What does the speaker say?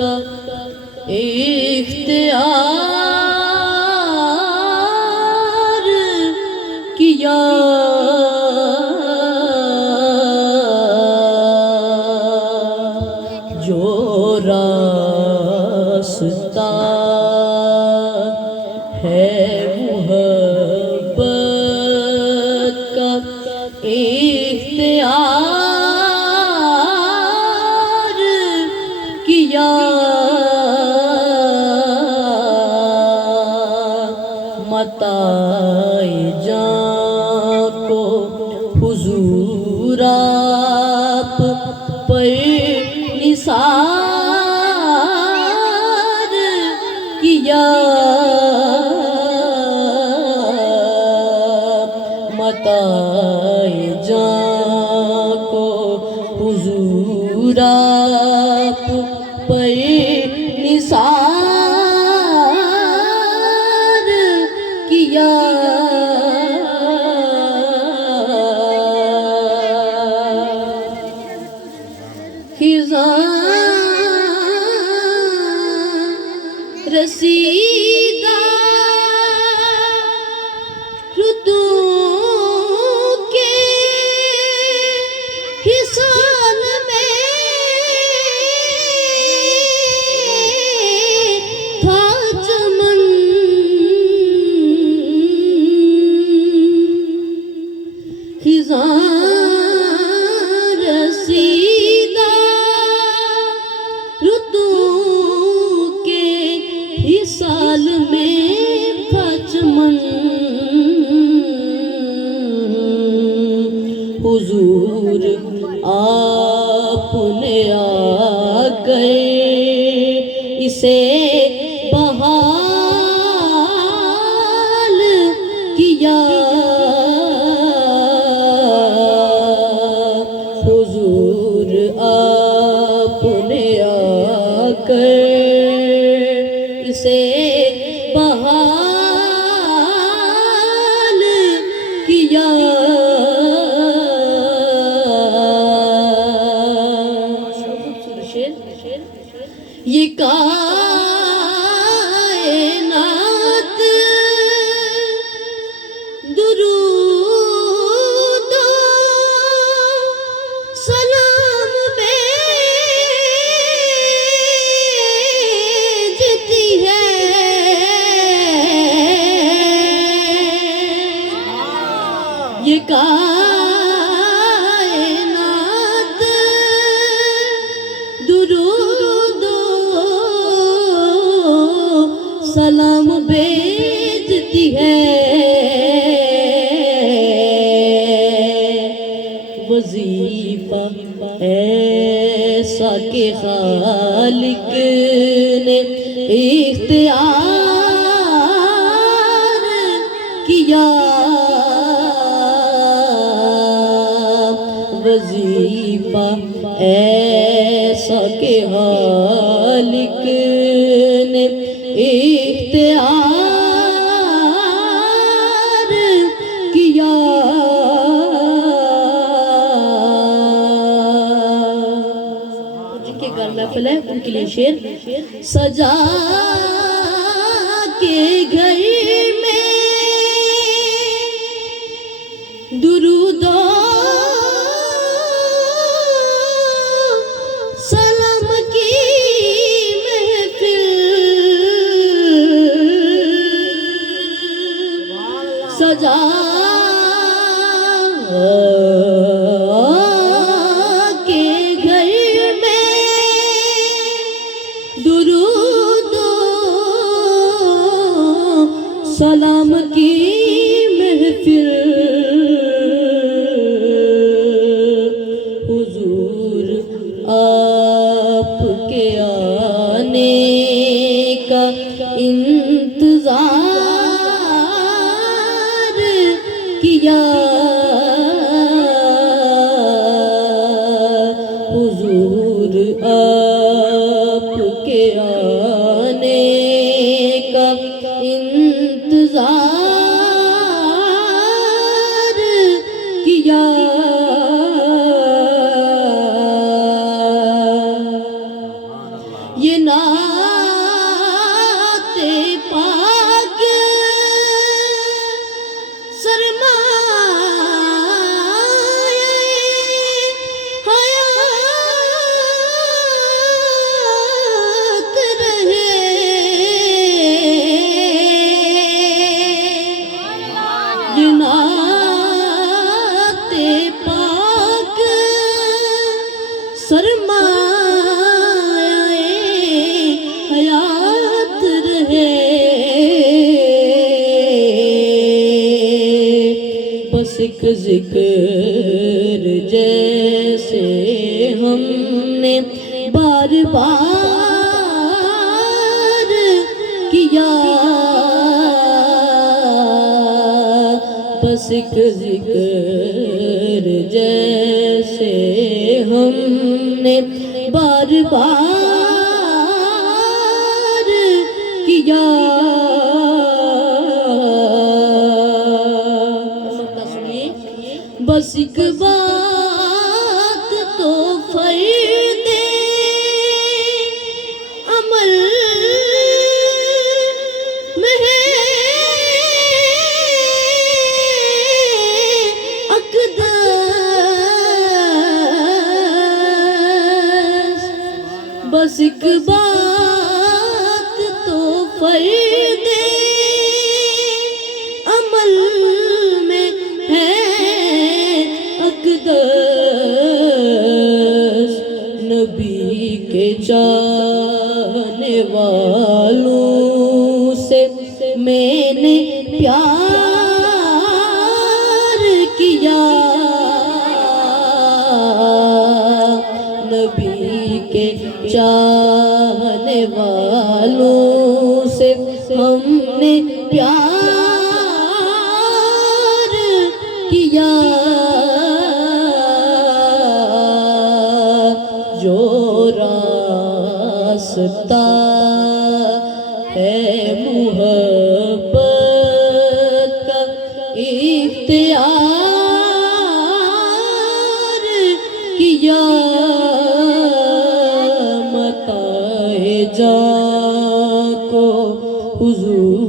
का इख्तियार किया। जो रास्ता है मोहब्बत का इख्तियार किया। मताए जान को हुजूर आप पर निसार किया। मताए जान को हुजूर आप पर निसार किया। रसीदा रुतू के हिसान में था चमन। खिज़ां रसीदा रुतू साल में था चमन। हुजूर आपने आ गए इसे बहाल किया। हुजूर आपने आ गए इसे बहाल किया। ये कायनात दुरूद सलाम भेजती है। ये कायनात दुरूद सलाम भेजती है। वजीफा ऐसा के खालिक ने इख्तियार किया। वजीफा ऐसा के खालिक ने इख्तियार किया। जिनके घर महफिल है उनके लिए शेर। सजा के घर में दुरूद सलाम की महफिल। सजा के घर में दुरूद सलाम की महफिल। हुजूर आपके आने का इंतजार किया। हुजूर आपके आने का इंतजार किया। ये नाते पाक सरमाए हयात रहे। ये नाते पाक सरमाए हयात रहे। बस एक जिक्र जैसे हमने बार बार किया, बस एक जिक्र जैसे हमने बार बार किया। बस एक बात तो फर्दे अमल में है अक़दस। बस एक बात तो फर्दे अमल में है अक़दस। नबी के चाहने वालों से मैंने प्यार किया। नबी के चाहने वालों से हमने प्यार किया। जो रास्ता है मुहब्बत का इख्तियार किया। मताए जा को हुजूर